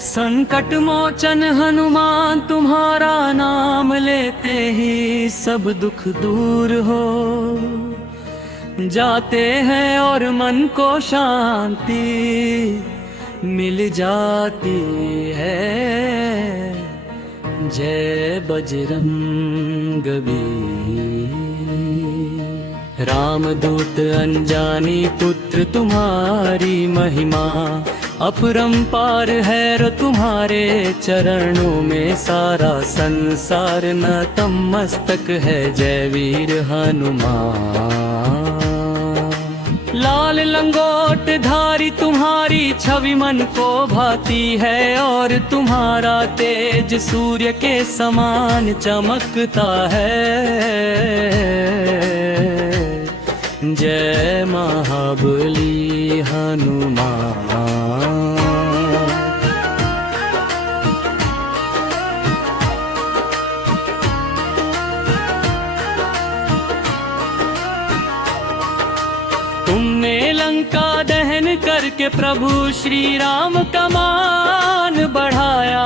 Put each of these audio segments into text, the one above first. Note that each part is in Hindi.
संकट मोचन हनुमान तुम्हारा नाम लेते ही सब दुख दूर हो जाते हैं और मन को शांति मिल जाती है। जय बजरंग बली। रामदूत अनजानी पुत्र तुम्हारी महिमा अपरंपार है रो तुम्हारे चरणों में सारा संसार नतमस्तक है। जय वीर हनुमान। लाल लंगोट धारी तुम्हारी छवि मन को भाती है और तुम्हारा तेज सूर्य के समान चमकता है। जय महाबली हनुमान। तुमने लंका दहन करके प्रभु श्री राम का मान बढ़ाया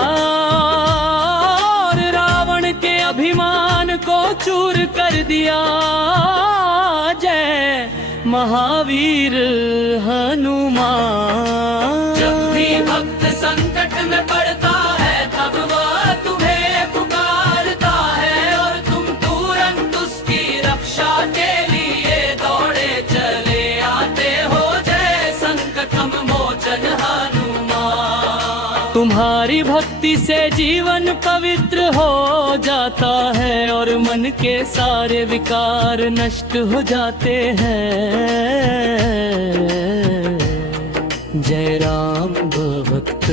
और रावण के अभिमान को चूर कर दिया। जय महावीर हनुमान। जब भी भक्त संकट में पड़ता है तब वह तुम्हें पुकारता है और तुम तुरंत उसकी रक्षा के लिए दौड़े चले आते हो। जय संकटम मोचन हनुमान। तुम्हारी भक्ति से जीवन पवित्र हो जाता है और मन के सारे विकार नष्ट हो जाते हैं। जय राम भक्त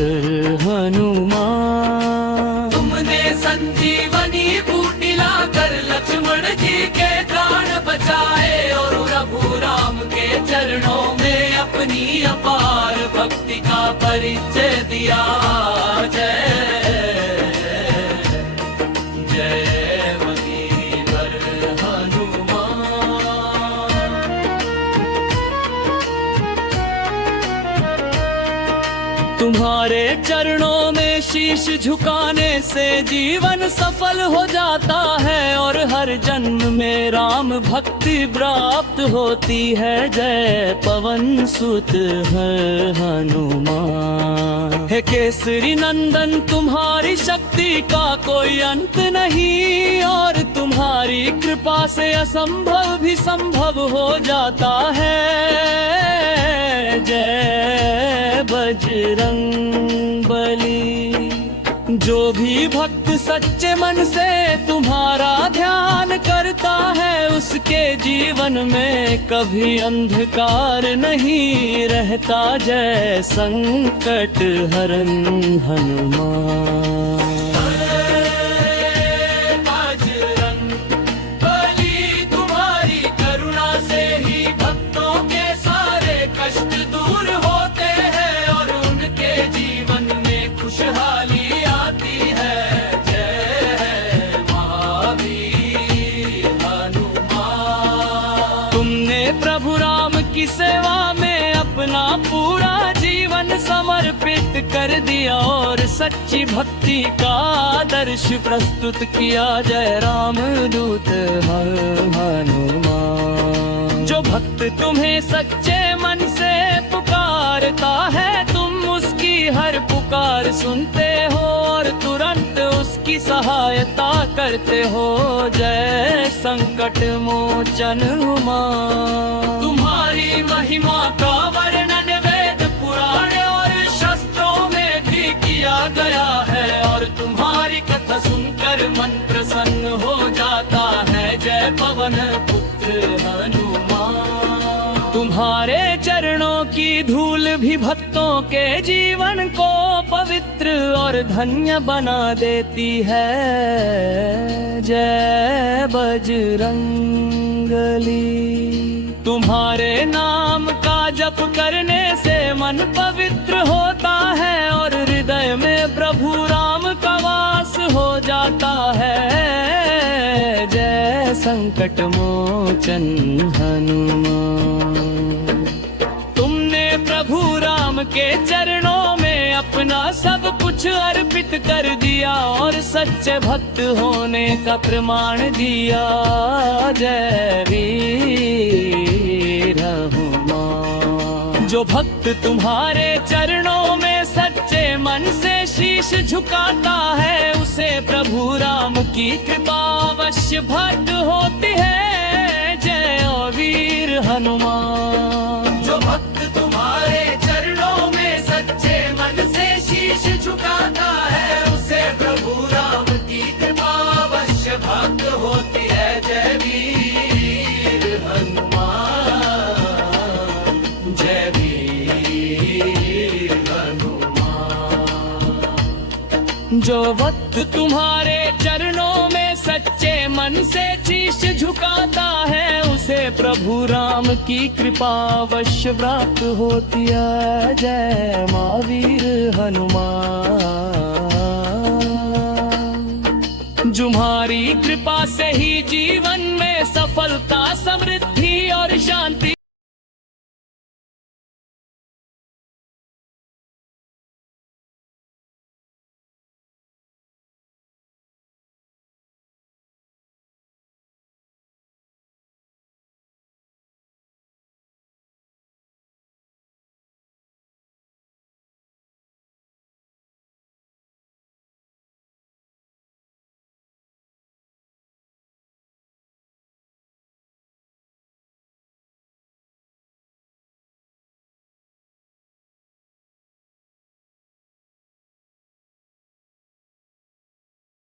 हनुमान। तुमने संजीवनी बूटी लाकर लक्ष्मण जी के प्राण बचाए और प्रभु राम के चरणों में अपनी अपार भक्ति का परिचय दिया। तुम्हारे चरणों में शीश झुकाने से जीवन सफल हो जाता है और हर जन्म में राम भक्ति प्राप्त होती है। जय पवन सुत हनुमान। हे केसरी नंदन तुम्हारी शक्ति का कोई अंत नहीं और तुम्हारी कृपा से असंभव भी संभव हो जाता है। जय बजरंग बली। जो भी भक्त सच्चे मन से तुम्हारा ध्यान करता है उसके जीवन में कभी अंधकार नहीं रहता। जय संकट हरन हनुमान। प्रभु राम की सेवा में अपना पूरा जीवन समर्पित कर दिया और सच्ची भक्ति का आदर्श प्रस्तुत किया। जय राम दूत हनुमान। जो भक्त तुम्हें सच्चे मन से पुकारता है तुम उसकी हर पुकार सुनते हो और तुरंत उसकी सहायता करते हो। जय संकट मोचन हनुमान। तुम्हारी महिमा का वर्णन वेद पुराण और शस्त्रों में भी किया गया है और तुम्हारी कथा सुनकर मन प्रसन्न हो जाता है। जय पवन पुत्र हनुमान। तुम्हारे चरणों की धूल भी भक्तों के जीवन को पवित्र और धन्य बना देती है। जय बजरंग बली। तुम्हारे नाम का जप करने से मन पवित्र होता है और हृदय में प्रभु राम का वास हो जाता है। जय संकट मोचन हनुमान। तुमने प्रभु राम के चरणों में अपना सब कुछ अर्पित कर दिया और सच्चे भक्त होने का प्रमाण दिया। जय वीर हनुमान। जो भक्त तुम्हारे चरणों में सच्चे मन से शीश झुकाता है, उसे प्रभु राम की कृपा अवश्य भक्त होती है। जय वीर हनुमान। जो भक्त तुम्हारे चरणों में सच्चे मन से शीश झुकाता है, उसे प्रभु राम की कृपा अवश्य भक्त होती है। जय वीर हनुमान, जय वीर हनुमान। जो भक्त तुम्हारे चरणों में सच्चे मन से शीश झुकाता है, उसे प्रभु राम की कृपा अवश्य प्राप्त होती है। जय महावीर हनुमान। तुम्हारी कृपा से ही जीवन में सफलता, समृद्धि और शांति।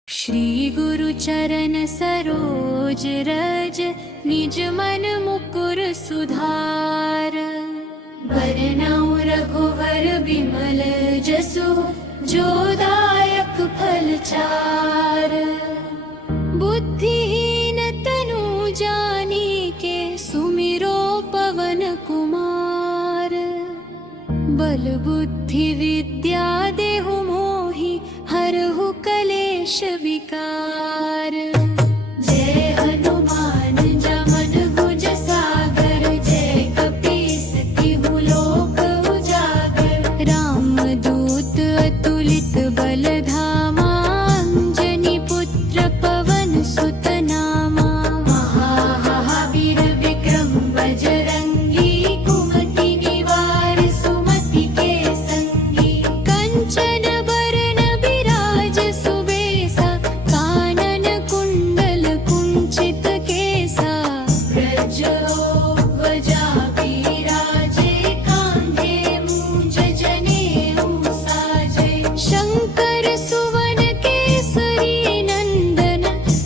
श्री गुरु चरण सरोज रज, निज मन मुकुर सुधार। बरनउँ रघुवर बिमल जसु, जो दायक फल चार। बुद्धिहीन तनु जानिके, सुमिरो पवन कुमार। बल बुद्धि विद्या देहु मोहि, हरहु कलेश विकार। जय हनुमान ज्ञान गुज सागर, जय कपीस तिहु लोक उजागर। राम दूत अतुलित बल धामा, अंजनी पुत्र पवन सुत नामा। महावीर विक्रम बजरंगी, कुमति निवार सुमति के संगी। कंचन बरन बिराज सुबेसा, कानन कुंडल कुंचित केसा। ब्रजोध्वजा बिराजे, कांधे मूंज जनेऊ साजे। शंकर सुवन केसरी नंदन,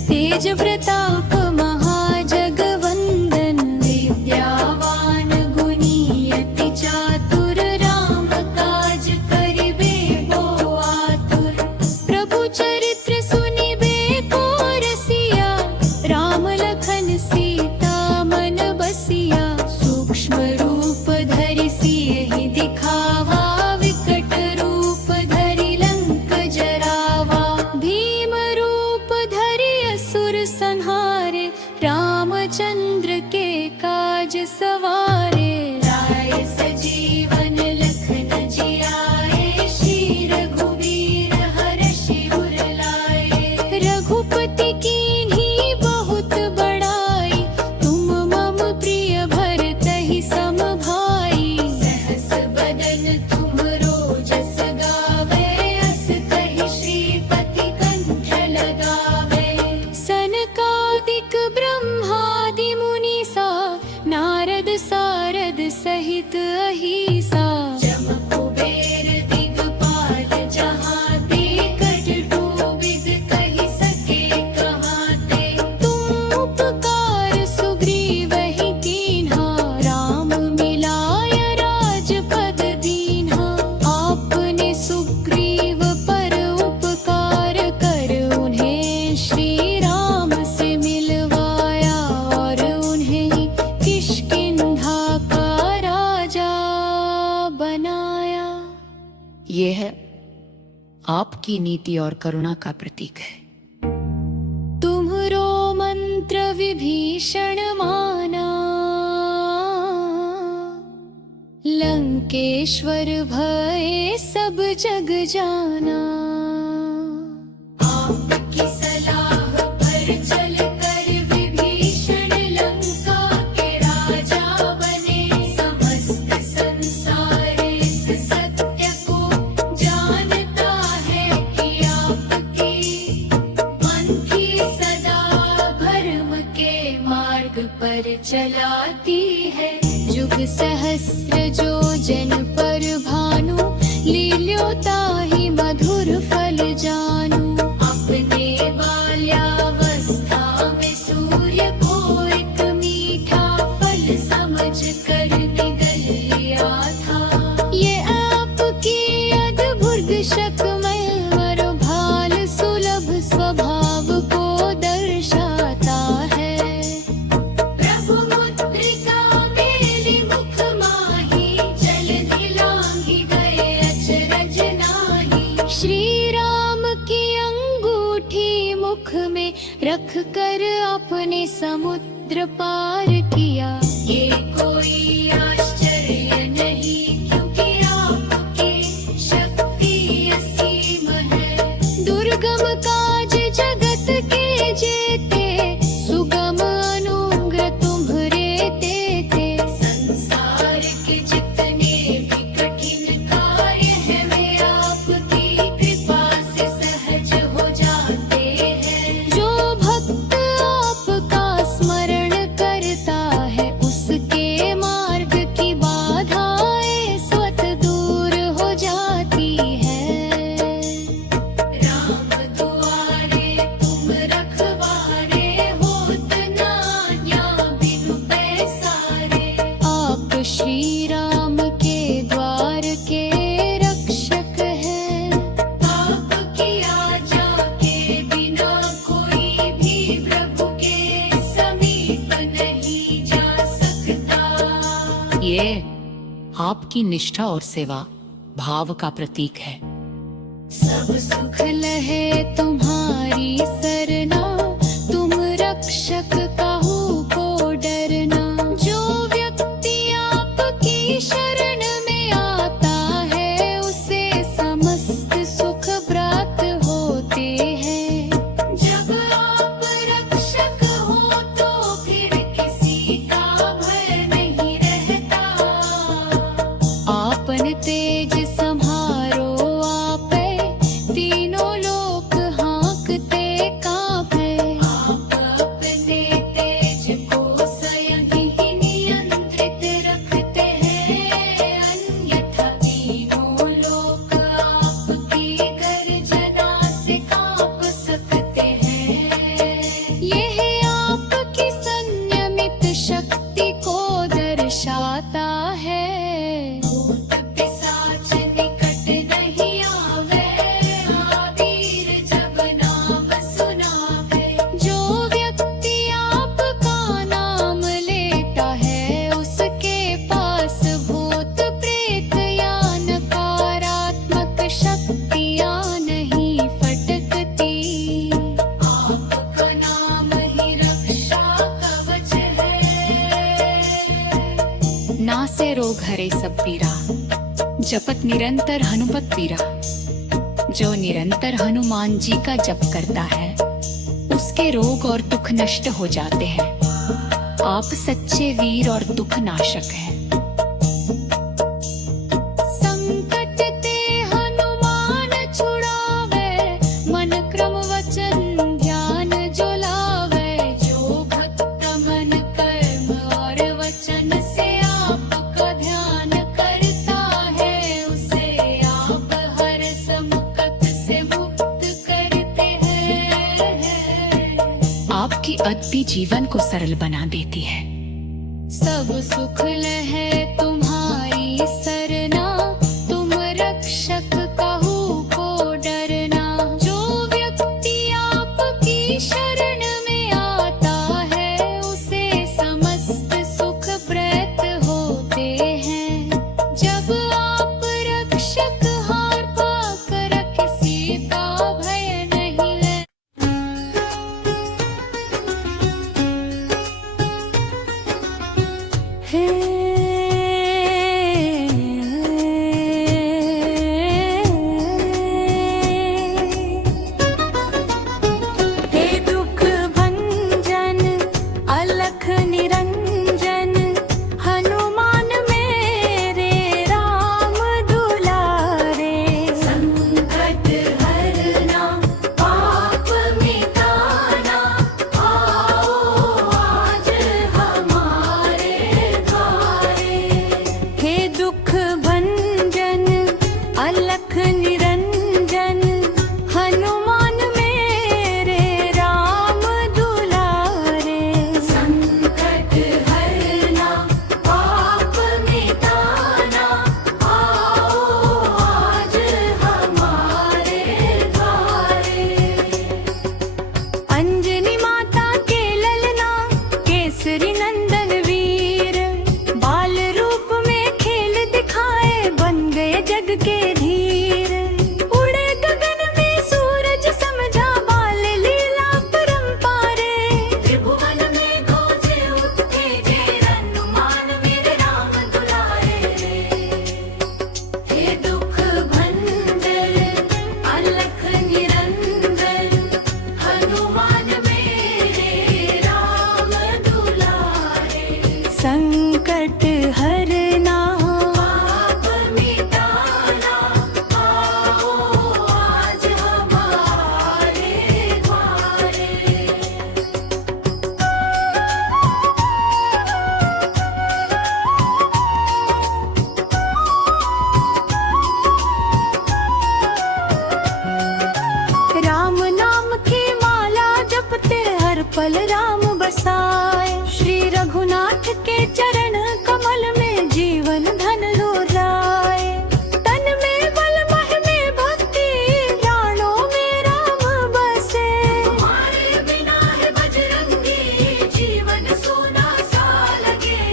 तेज प्रताप महाजगवंदन। विद्यावान गुणी अति चातुर, राम काज करिबे को आतुर। प्रभु चरित्र सुनिबे को रसिया, राम लखन सीता मन बसिया। सूक्ष्म रूप धरि सियहि दिखावा, विकट रूप धरि लंक जरावा। भीम रूप धरि असुर संहारे, रामचंद्र के काज सवारे। राय सजीवन लखन जियाए, श्री रघुवीर हरषि उर लाए। रघुपति कीन्ही बहुत बड़ाई, तुम मम प्रिय भरतहि सम भाई। सहस बदन तुम्हरो जस गावे, अस कहि श्रीपति कंठ लगावे। सनकादिक ब्रह्मादि मुनीसा, नारद सारद सहित अहिसा। जम कुबेर दिगपाल जहाते, कट विद कहि सके कहाते। तुम उपकार सुग्रीवहि कीन्हा, राम मिलाय राजपद दीन्हा। आपने सुग्रीव पर उपकार कर, उन्हें श्री राम से मिलवाया। और उन्हें किष्किंधा का राजा बनाया। ये है आपकी नीति और करुणा का प्रतीक है। तुम्हरो मंत्र विभीषण माना। लंकेश्वर भय सब जग जाना। आपकी सलाह पर चलकर विभीषण लंका के राजा बने। समस्त संसार इस सत्य को जानता है कि आपकी मंथी सदा धर्म के मार्ग पर चलाती है। जुग सहस्र जो जन पर भानु, लील्योता ही मधुर फल जानू। अपने बाल्यावस्था में सूर्य को एक मीठा फल समझ कर निगल लिया था। ये आपकी अद्भुत शक्मय वर भाल सुलभ स्वभाव को दर्शाता है। प्रभु मुद्रिका मेली मुख माही, जलधि लांघि गए अचरज नाही। श्री राम की अंगूठी मुख में रख कर आपने समुद्र पार किया। ये कोई आश्चर्य नहीं, क्योंकि आपकी शक्ति असीम है। दुर्गम काज जगत के जेते, सुगम अनुग्रह तुम्हरे देते। संसार के जितने भी कठिन कार्य हैं, वे आपकी कृपा से सहज हो जाते हैं। जो भक्त आपका स्मरण करता है, उसके मार्ग की बाधाएं स्वत दूर हो जाती है। राम दुआरे तुम रखवारे, होत न अन्या बिनु पैसारे। आप श्री राम के द्वार के रक्षक हैं। आपकी आज्ञा के बिना कोई भी प्रभु के समीप नहीं जा सकता। ये आपकी निष्ठा और सेवा भाव का प्रतीक है। सब सुख लहे तुम्हारी सरना, तुम रक्षक काहू को डरना। जो व्यक्ति आपकी शरण में आता है, उसे समस्त सुख प्राप्त होते हैं। जब आप रक्षक हो तो फिर किसी का भय नहीं रहता। आपन तेज संहारो आपे, तीनों लोक हाँकते कांपे। आप अपने तेज को स्वयं ही नियंत्रित रखते हैं, अन्यथा तीनों लोक आपकी गर्जना से कांप सकते हैं। यह आपकी संयमित शक्ति को दर्शाता है। भूत पिशाच निकट नहीं आवे, महावीर जब नाम सुनावे। जो व्यक्ति आपका नाम लेता है, उसके पास भूत प्रेत या नकारात्मक शक्तियां नहीं फटकती। आपका नाम ही रक्षा कवच है। नासे रोग हरे सब पीरा, जपत निरंतर हनुमत पीरा। जो निरंतर हनुमान जी का जप करता है, उसके रोग और दुख नष्ट हो जाते हैं। आप सच्चे वीर और दुख नाशक हैं। संकट ते हनुमान छुड़ावे, मन क्रम वचन ध्यान जो लावे। जो भक्त मन कर्म और वचन से आपका ध्यान करता है, उसे आप हर संकट से मुक्त करते हैं। आपकी अद्भुत जीवन को सरल बना देती है। सब सुख लहे तुम्हारी सरना, तुम रक्षक काहू को डरना। जो व्यक्ति आपकी शरण में आता है, उसे समस्त सुख प्राप्त होते हैं। जब आप रक्षक हार पाकर किसी का भय नहीं ले। राम बसाए। श्री रघुनाथ के चरण कमल में जीवन धन लुराए। तन में बल मह में भक्ति प्राणों में राम बसे। तुम्हारे बिना है बजरंगी जीवन सोना सा लगे।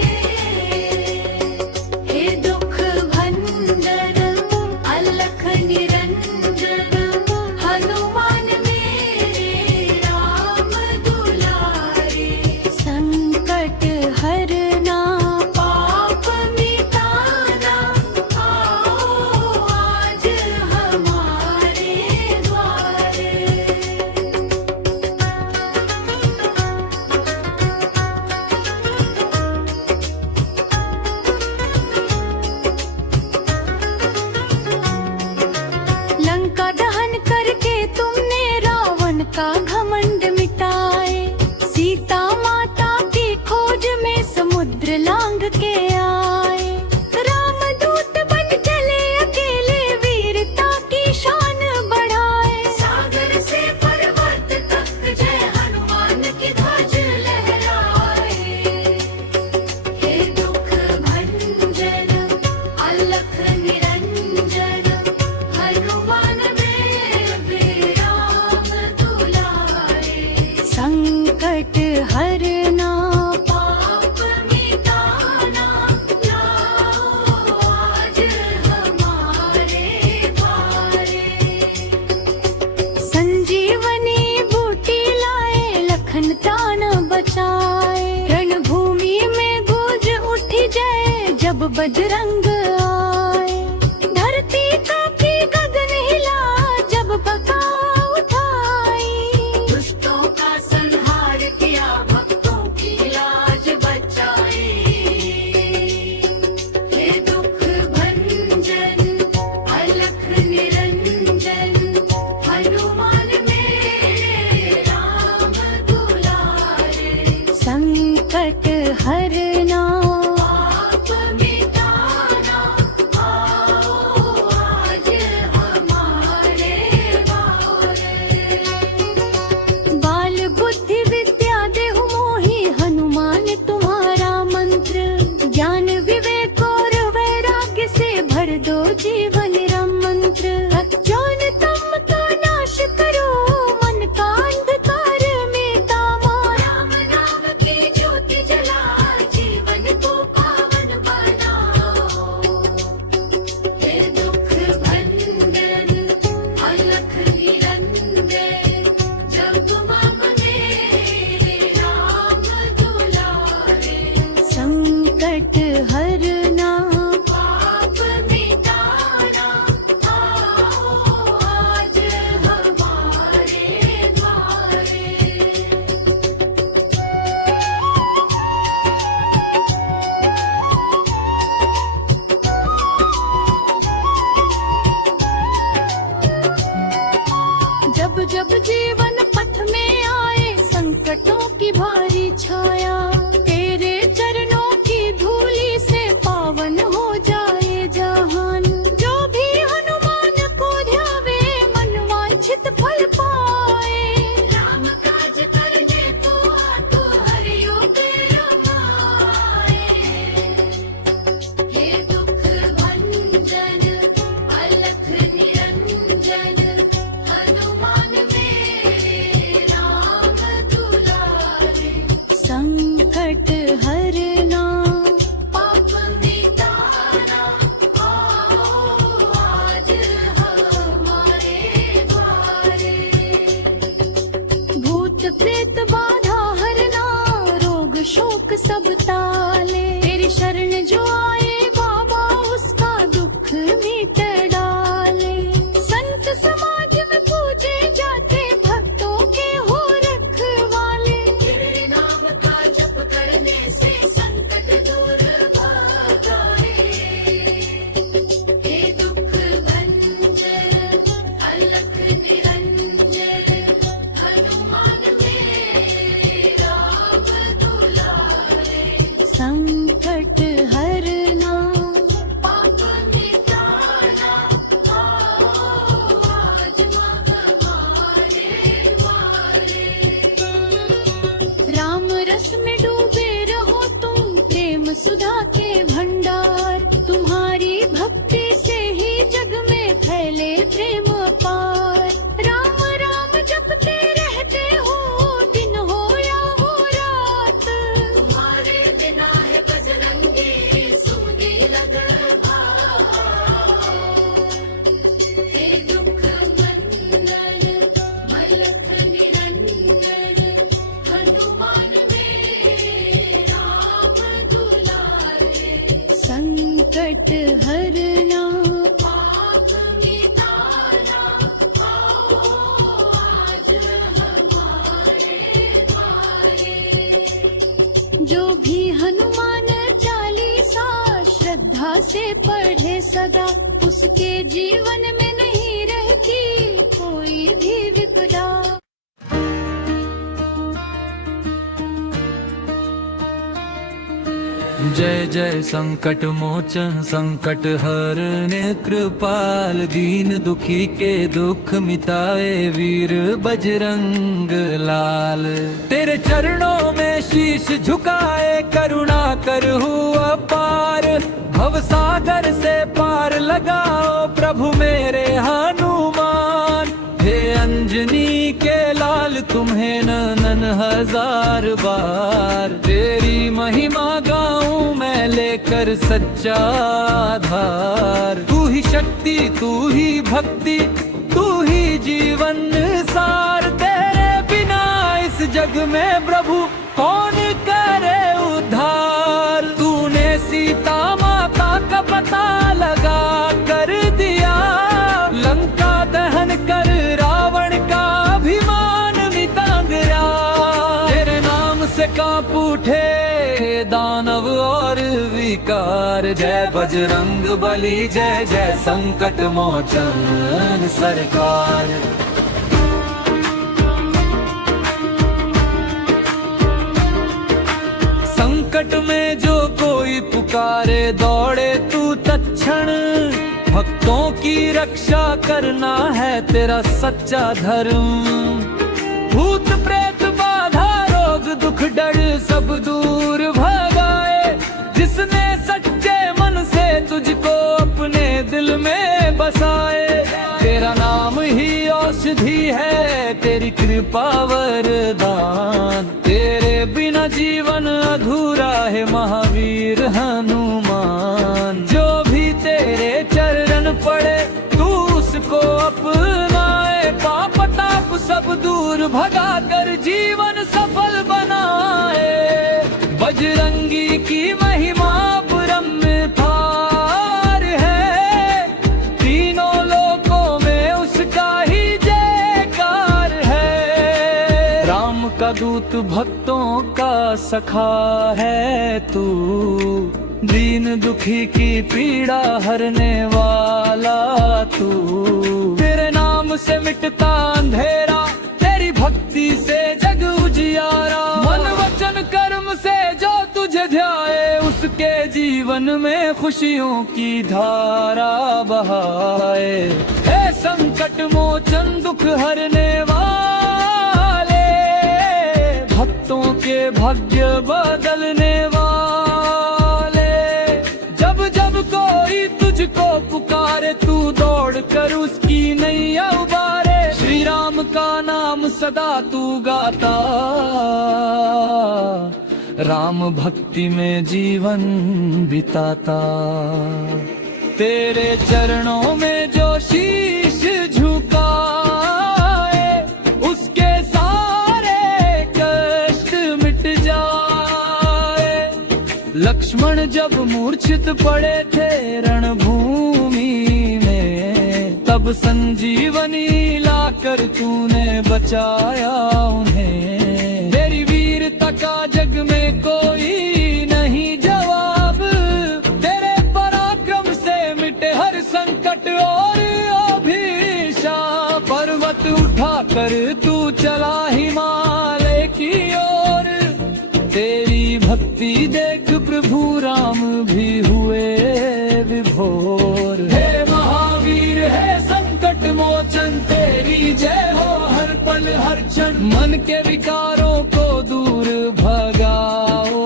हे दुख भंजन अलख निरंजन हनुमान मेरे राम दुलारे। संकट हरना पाप मिटाना आओ आज हमारे द्वारे। लंका दहन करके तुमने रावण का घमंड मिटाए। सीता माता की खोज में समुद्र लांग के आए। रामदूत बन चले अकेले वीरता की शान बढ़ाए। सागर से पर्वत तक जय हनुमान की ध्वज लहराए। हे दुख भंजन अलख निरंजन हनुमान मेरे राम दुलारे। संकट हरना पाप मिटाना लाओ आज हमारे द्वारे। संजीवनी बूटी लाए लखन प्राण बचाए। रणभूमि में गूंज उठी जय जब बजरंग आए। धरती कांपी गगन हिला जब बका उठाई। दुष्टों का संहार किया भक्तों की लाज बचाई। हे दुख भंजन अलख निरंजन हनुमान मेरे राम दुलारे। संकट हरना पाप मिटाना आओ आज हमारे द्वारे। बाल बुद्धि विद्या देहु मोहि हनुमान तुम्हारा मंत्र। ज्ञान विवेक और वैराग्य से भर दो जीवन राम मंत्र। अज्ञानतम का नाश करो मन का अंधकार मिटाओ। राम नाम की ज्योति जला जीवन को पावन बनाओ। हे दुख भंजन अलख निरंजन जगमाम मेरे राम दुलारे। संकट हरना पाप मिटाना आओ आज हमारे द्वारे। जब जब जीवन पथ में आए संकटों की भारी छाया। तेरे चरणों की धूली से पावन हो जाए जहान। जो भी हनुमान को ध्यावे मन वांछित फल पाए। राम काज करने को आतु हरि युग रमाए। हे दुख भंजन अलख निरंजन हनुमान मेरे राम दुलारे। संकट हरना पाप मिटाना आओ आज हमारे द्वारे। भूत प्रेत बाधा हरना रोग शोक सब टाले। तेरी शरण जो आए बाबा उसका दुख मिट डाले। संत समाज में पूजे जाते भक्तों के हो रखवाले। तेरे नाम का जप करने से संकट दूर भाग जाए। हे दुख भंजन अलख निरंजन हनुमान मेरे राम दुलारे। सुधा के भंडार। तुम्हारी भक्ति से ही जग में फैले प्रेम पार। राम राम जपते रहते हो दिन हो या हो रात। तुम्हारे बिना है बजरंगी सूनी लग हे दुख मंदन मलख निरंजन हनुमान में राम दुलारे। संकट हरना पाप मिटाना आओ आज हमारे द्वारे। जो भी हनुमान चालीसा श्रद्धा से पढ़े सदा, उसके जीवन में नहीं रहती कोई भी विपदा। जय जय संकट मोचन संकट हरने कृपाल। दीन दुखी के दुख मिटाए वीर बजरंग लाल। तेरे चरणों में शीश झुकाए करुणा कर हुआ पार। भव सागर से पार लगाओ प्रभु मेरे हनुमान। हे अंजनी के लाल तुम्हें ननन हजार बार। तेरी महिमा गाऊं मैं लेकर सच्चा आधार। तू ही शक्ति तू ही भक्ति तू ही जीवन सार। तेरे बिना इस जग में प्रभु कौन करे उद्धार। तूने सीता माता का पता लगा कर दिया। लंका दहन कर रावण का अभिमान मिटा गया। तेरे नाम से कांप उठे दानव और विकार। जय बजरंग बली जय जय संकट मोचन सरकार। संकट में जो कोई पुकारे दौड़े तू तत्क्षण। भक्तों की रक्षा करना है तेरा सच्चा धर्म। भूत प्रेत बाधा रोग दुख डर सब दूर भगाए। जिसने सच्चे मन से तुझको अपने दिल में बसाए। तेरा नाम ही औषधि है तेरी कृपा वरदान। तेरे बिना जीवन अधूरा है महावीर हनुमान। जो भी तेरे चरण पड़े तू उसको अपनाए। पाप ताप सब दूर भगा कर जीवन सफल बनाए। बजरंगी की महिमा परम पार है। तीनों लोकों में उसका ही जयकार है। राम का दूत भक्तों का सखा है तू। दीन दुखी की पीड़ा हरने वाला तू। तेरे नाम से मिटता अंधेरा तेरी भक्ति से जग उजियारा। मन वचन कर्म से जो तुझे ध्याए उसके जीवन में खुशियों की धारा बहाए। हे संकट मोचन दुख हरने वाले। भक्तों के भाग्य बदलने वाले। जब जब कोई तुझको पुकारे तू दौड़ कर उसकी नैया उबारे। श्री राम का नाम सदा तू गाता। राम भक्ति में जीवन बिताता। तेरे चरणों में जो शीश झुकाए उसके सारे कष्ट मिट जाए। लक्ष्मण जब मूर्छित पड़े थे रणभूमि में। तब संजीवनी लाकर तूने बचाया उन्हें। तेरी वीरता का जग में कोई नहीं जवाब। तेरे पराक्रम से मिटे हर संकट और अभिशाप। पर्वत उठाकर तू चला हिमालय की ओर। तेरी भक्ति देख प्रभु राम भी हुए विभोर। हे महावीर है संकट मोचन तेरी जय हो हर पल हर क्षण। मन के विकारों को दूर भगाओ।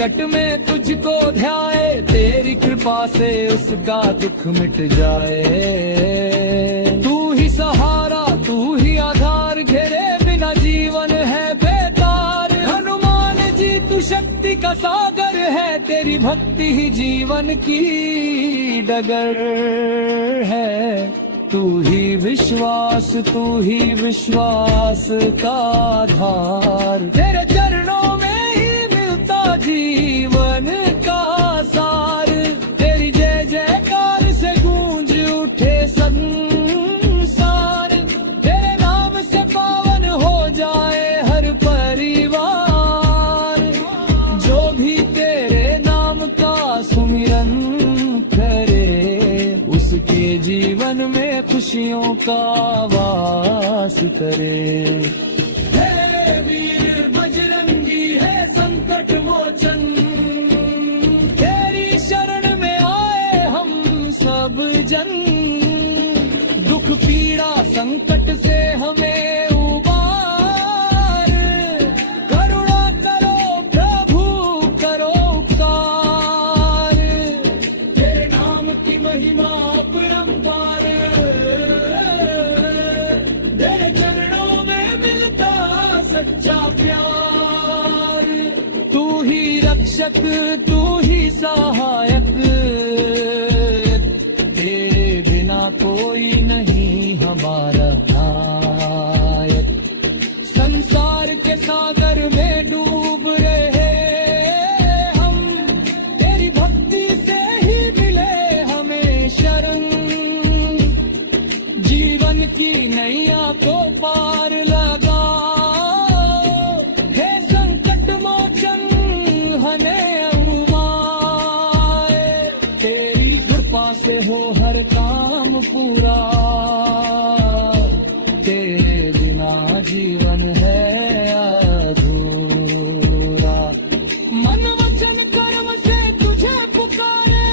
संकट में तुझको ध्याए, तेरी कृपा से उसका दुख मिट जाए। तू ही सहारा, तू ही आधार, घेरे बिना जीवन है बेकार। हनुमान जी तू शक्ति का सागर है, तेरी भक्ति ही जीवन की डगर है। तू ही विश्वास का आधार, तेरे चरणों में ही मिलता जीवन का सार। तेरी जय जयकार से गूंज उठे संसार, तेरे नाम से पावन हो जाए हर परिवार। जो भी तेरे नाम का सुमिरन करे, उसके जीवन में खुशियों का वास करे। हे वीर बजरंगी है संकट मोचन, तेरी शरण में आए हम सब जन। दुख पीड़ा संकट से हमें उबार, करुणा करो प्रभु करो उपकार। तेरे नाम की महिमा अपरंपार, तेरे चरणों में मिलता सच्चा प्यार। तू ही रक्षक, तू ही सहायक, तेरे बिना कोई नहीं हमारा नायक। संसार के सागर में डूब रहे हम, तेरी भक्ति से ही मिले हमें शरण। जीवन की नैया को पार लगाओ, हे संकट मोचन हमें अगुवाए। तेरी कृपा से हो हर काम पूरा, तेरे बिना जीवन है अधूरा। मन वचन कर्म से तुझे पुकारे,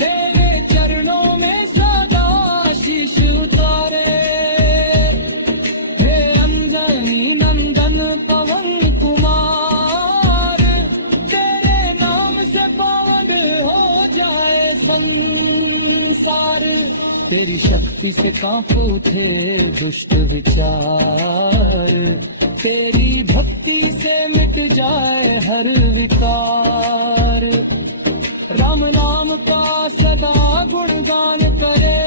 तेरे चरणों में सदा शीश उतारे। हे अंजनी नंदन पवन कुमार, तेरे नाम से पावन हो जाए संसार। तेरी शक्ति से कांप उठे दुष्ट विचार, तेरी भक्ति से मिट जाए हर विकार। राम नाम का सदा गुणगान करे,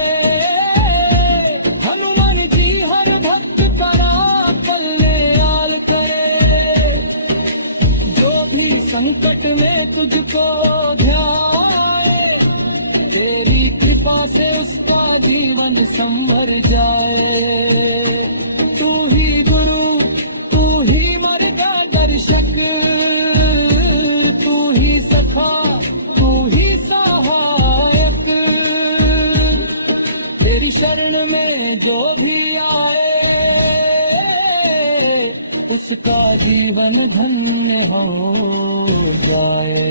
हनुमान जी हर भक्त का कल्याण करे। जो भी संकट में तुझको ध्याए, तेरी कृपा से उसका जीवन संवर जाए। तू ही गुरु, तू ही मार्गदर्शक, तू ही सखा, तू ही सहायक। तेरी शरण में जो भी आए, उसका जीवन धन्य हो जाए।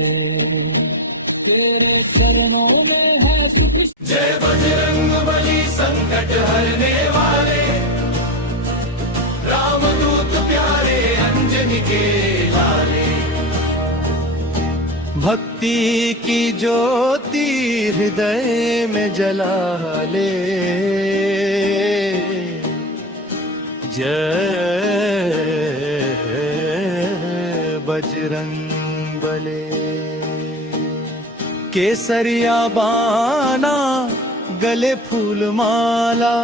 तेरे चरणों में है सुख। जय बजरंग बली संकट हरने वाले, रामदूत प्यारे अंजनी के लाले। भक्ति की ज्योति हृदय में जला ले, जय बजरंग बले। केसरिया बाना गले फूल माला,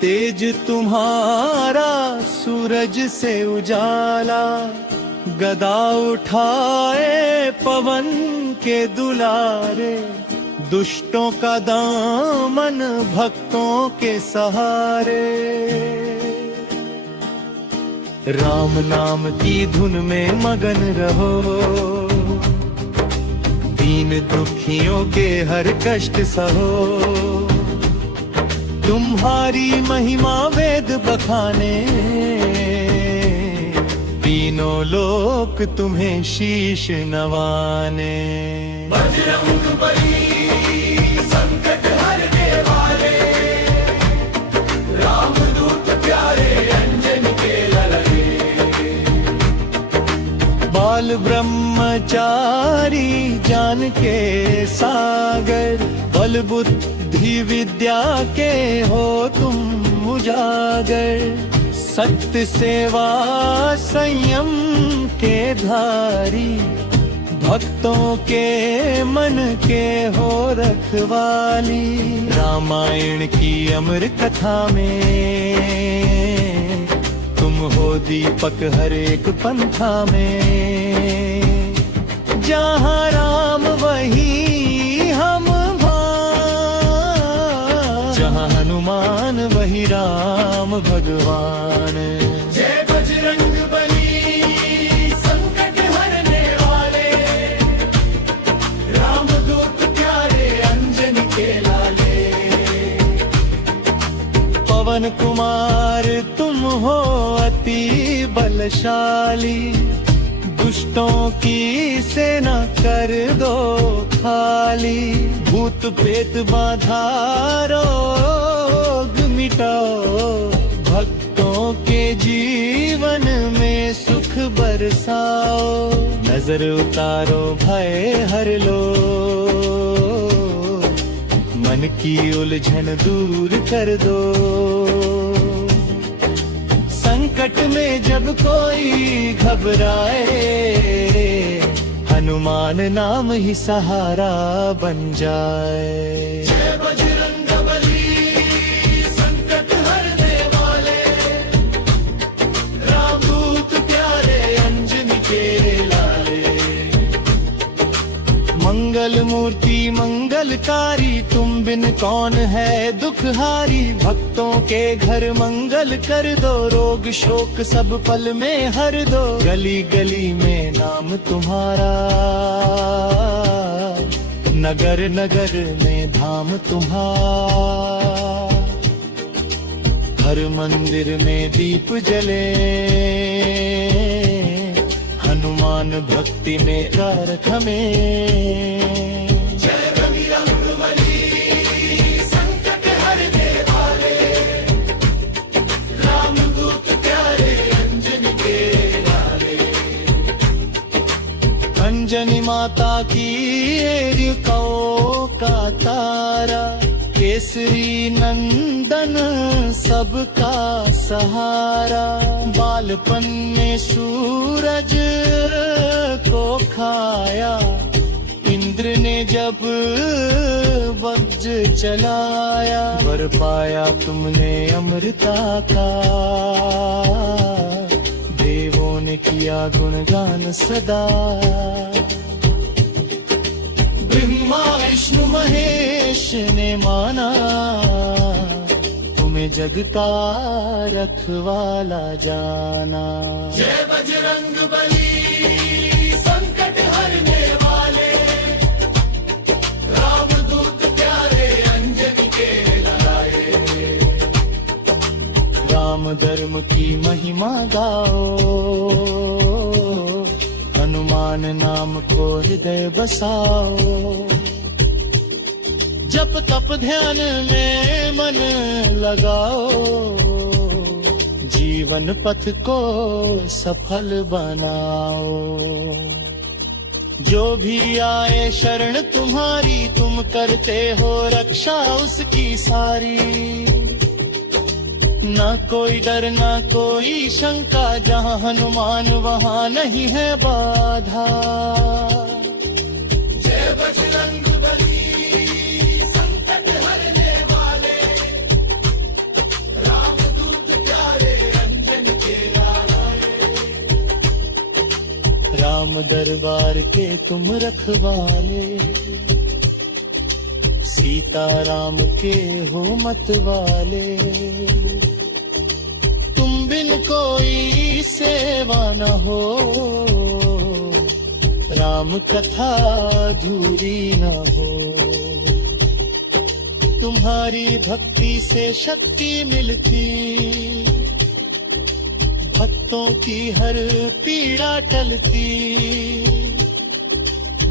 तेज तुम्हारा सूरज से उजाला। गदा उठाए पवन के दुलारे, दुष्टों का दामन भक्तों के सहारे। राम नाम की धुन में मगन रहो, दीन दुखियों के हर कष्ट सहो। तुम्हारी महिमा वेद बखाने, तीनों लोक तुम्हें शीश नवाने। बजरंग बली संकट हरने वाले, रामदूत प्यारे अंजनी के ललने। ब्रह्मचारी जान के सागर, बल बुद्धि विद्या के हो तुम उजागर। सत्य सेवा संयम के धारी, भक्तों के मन के हो रखवाली। रामायण की अमर कथा में तुम हो दीपक हर एक पंथा में। जहाँ राम वही हम भान, जहाँ हनुमान वही राम भगवान। जय बजरंग बली संकट हरने वाले, रामदूत प्यारे अंजनी के लाले। पवन कुमार तुम हो अति बलशाली, दुष्टों की सेना कर दो खाली। भूत प्रेत बाधा रोग मिटाओ, भक्तों के जीवन में सुख बरसाओ। नजर उतारो भय हर लो, मन की उलझन दूर कर दो। संकट में जब कोई घबराए, हनुमान नाम ही सहारा बन जाए। जय बजरंग बली संकट हरने वाले, रामदूत प्यारे अंजनी के लाले। मंगल मूर्ति मंगलकारी, तुम बिन कौन है दुखहारी। भक्तों के घर मंगल कर दो, रोग शोक सब पल में हर दो। गली गली में नाम तुम्हारा, नगर नगर में धाम तुम्हारा। हर मंदिर में दीप जले, हनुमान भक्ति में कारक हमें। जय बजरंग बली संकट हरने वाले, रामदूत प्यारे अंजनी के लाले। अंजनी माता की एरियों का तारा, केसरी नंदन सबका सहारा। बालपन में सूरज को खाया, इंद्र ने जब वज्र चलाया। वर पाया तुमने अमृता का, देवों ने किया गुणगान सदा। ब्रह्मा विष्णु महेश ने माना, तुम्हें जग का रखवाला जाना। जय बजरंग बली संकट हरने वाले, रामदूत प्यारे अंजनी के लाए। राम धर्म की महिमा गाओ, हनुमान नाम को हृदय बसाओ। जप तप ध्यान में मन लगाओ, जीवन पथ को सफल बनाओ। जो भी आए शरण तुम्हारी, तुम करते हो रक्षा उसकी सारी। ना कोई डर ना कोई शंका, जहाँ हनुमान वहाँ नहीं है बाधा। जय बजरंग बली संकट हरने वाले, रामदूत प्यारे अंजनी के लाले। राम दरबार के तुम रखवाले, सीता राम के हो मतवाले। तुम बिन कोई सेवा न हो, राम कथा अधूरी न हो। तुम्हारी भक्ति से शक्ति मिलती, भक्तों की हर पीड़ा टलती।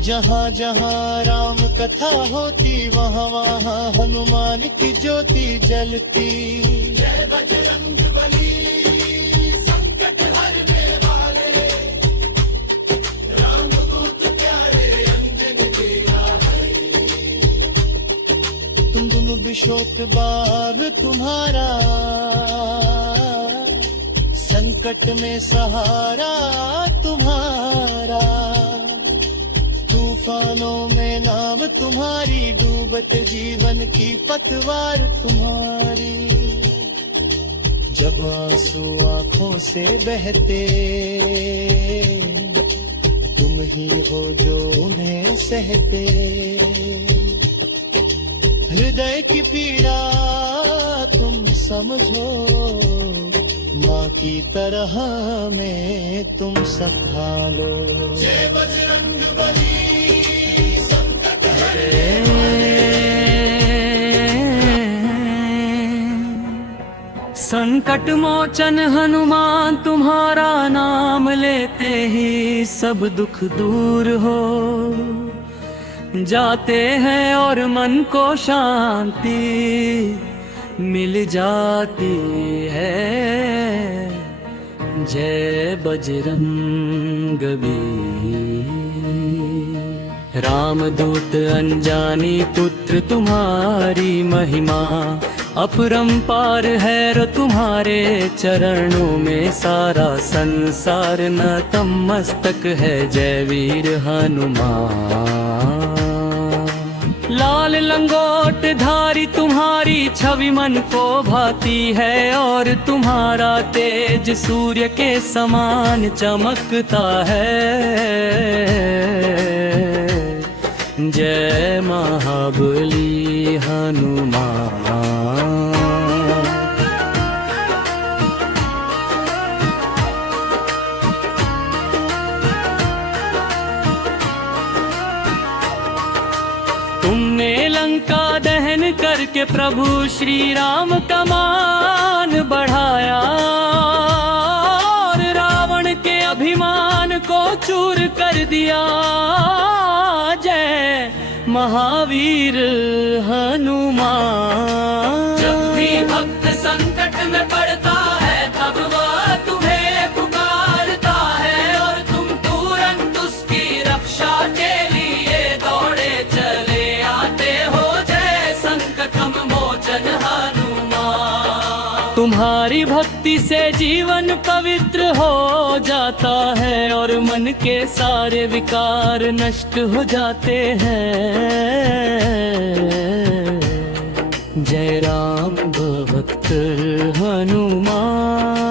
जहाँ जहाँ राम कथा होती, वहाँ वहाँ हनुमान की ज्योति जलती। जय बजरंग बली संकट हरने वाले, रामदूत शोक बाग तुम्हारा, संकट में सहारा तुम्हारा, तूफानों में नाव तुम्हारी, डूबत जीवन की पतवार तुम्हारी। जब आंसू आंखों से बहते, तुम ही हो जो उन्हें सहते। हृदय की पीड़ा तुम समझो, माँ की तरह में तुम संभालो। जय बजरंगबली। संकट मोचन हनुमान, तुम्हारा नाम लेते ही सब दुख दूर हो जाते हैं और मन को शांति मिल जाती है। जय बजरंगबली। रामदूत अनजानी पुत्र तुम्हारी महिमा अपरंपार है रो तुम्हारे चरणों में सारा संसार नतमस्तक है। जय वीर हनुमान। लाल लंगोट धारी तुम्हारी छवि मन को भाती है और तुम्हारा तेज सूर्य के समान चमकता है। जय महाबली हनुमान। तुमने लंका दहन करके प्रभु श्री राम का मान बढ़ाया और रावण के अभिमान को चूर कर दिया। जय महावीर हनुमान। जब भी भक्त संकट में पड़ता है तब वह तुम्हें पुकारता है और तुम तुरंत उसकी रक्षा के लिए दौड़े चले आते हो। जय संकटम मोचन हनुमान। तुम्हारी भक्ति से जीवन पवित्र हो जाता है और मन के सारे विकार नष्ट हो जाते हैं। जय राम भक्त हनुमान।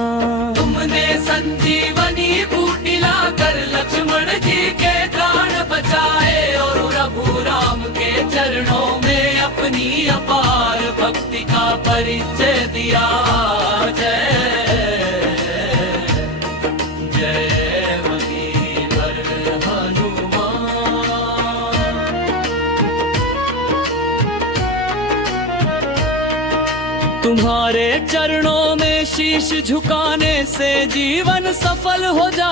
तुमने संजीवनी बूटी लाकर लक्ष्मण जी के प्राण बचाए और प्रभु राम के चरणों में अपनी अपार भक्ति का परिचय दिया। जय वीर हनुमान। तुम्हारे चरणों में शीश झुकाने से जीवन सफल हो जाता